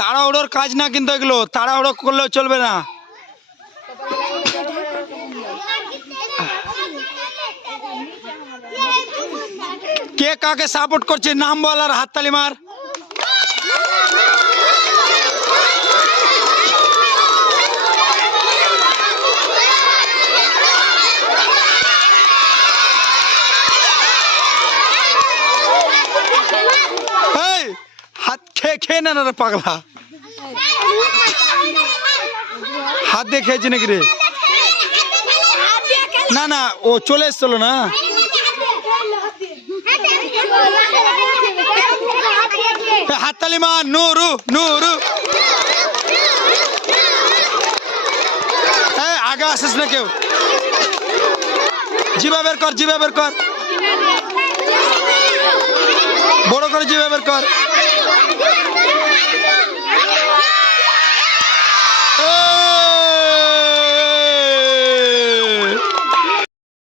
তাড়াহুড়োর কাজ না কিন্তু এগুলো, তাড়াহুড়ো করলেও চলবে না। কে কাকে সাপোর্ট করছে নাম বল আর হাততালি মার। হাত খেয়ে খেয়ে না রে পাগলা, হাত দিয়ে খেয়েছি নাকি রে? না না, ও চলে এসছিল না। হাততালি মার নুরু নুরু। আগে আসিস না কেউ, জিভা বের কর, জিভা বের কর, বড় করে জিভা বের কর।